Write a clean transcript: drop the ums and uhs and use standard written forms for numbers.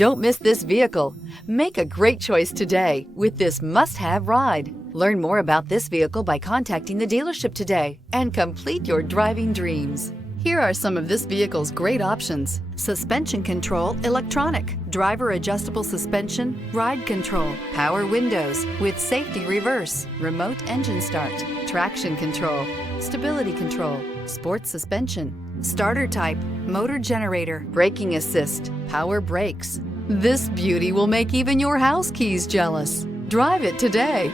Don't miss this vehicle. Make a great choice today with this must-have ride. Learn more about this vehicle by contacting the dealership today and complete your driving dreams. Here are some of this vehicle's great options: suspension control electronic, driver adjustable suspension, ride control, power windows with safety reverse, remote engine start, traction control, stability control, sports suspension, starter type, motor generator, braking assist, power brakes. This beauty will make even your house keys jealous. Drive it today.